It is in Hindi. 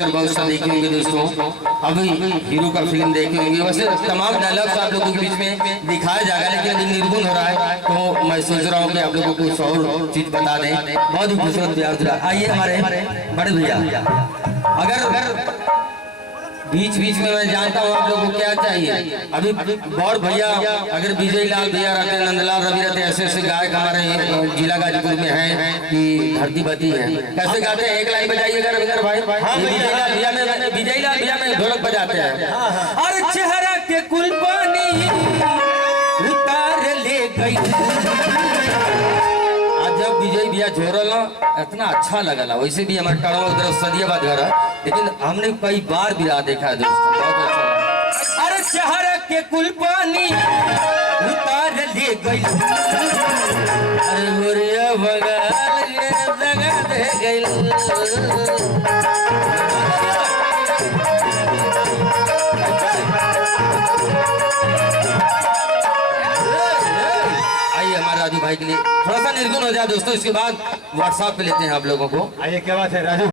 बहुत सा देखे होंगे दोस्तों, अभी हीरो का फिल्म देखे होंगे। वैसे तमाम डायलॉग्स आप लोगों के बीच में दिखाया जाएगा, लेकिन अभी निर्गुण हो रहा है तो मैं सोच रहा हूँ कि आप लोगों को कुछ और चीज बता दें। बहुत ही खूबसूरत प्यार दिला। आइए हमारे बड़े भैया, अगर बीच बीच में मैं जानता हूँ आप लोगों को क्या चाहिए। अभी गौर भैया, अगर विजय लाल भैया रहते, नंदलाल रवि रहते, ऐसे ऐसे गायक हमारे जिला गाजीपुर में हैं कि धरती बती है। कैसे गाते हैं, एक लाइन बजाइएगा रविंदर भाई। विजय लाल भैया में ढोलक बजाते हैं। और चेहरा के कुल पानी उतार ले गई। जब विजय भैया झोरल इतना अच्छा लगला। वैसे भी हमारे टड़वा उधर सदियाबाद घर है, लेकिन हमने कई बार विराह देखा है दोस्तों, बहुत अच्छा लगा। अरे शहर के कुल पानी उतार ले गई, अरे गोरिया बगाल ये दगा दे गई। राजू भाई के लिए थोड़ा सा निर्गुण हो जाए दोस्तों, इसके बाद व्हाट्सएप पे लेते हैं आप लोगों को। आइए, क्या बात है राजू।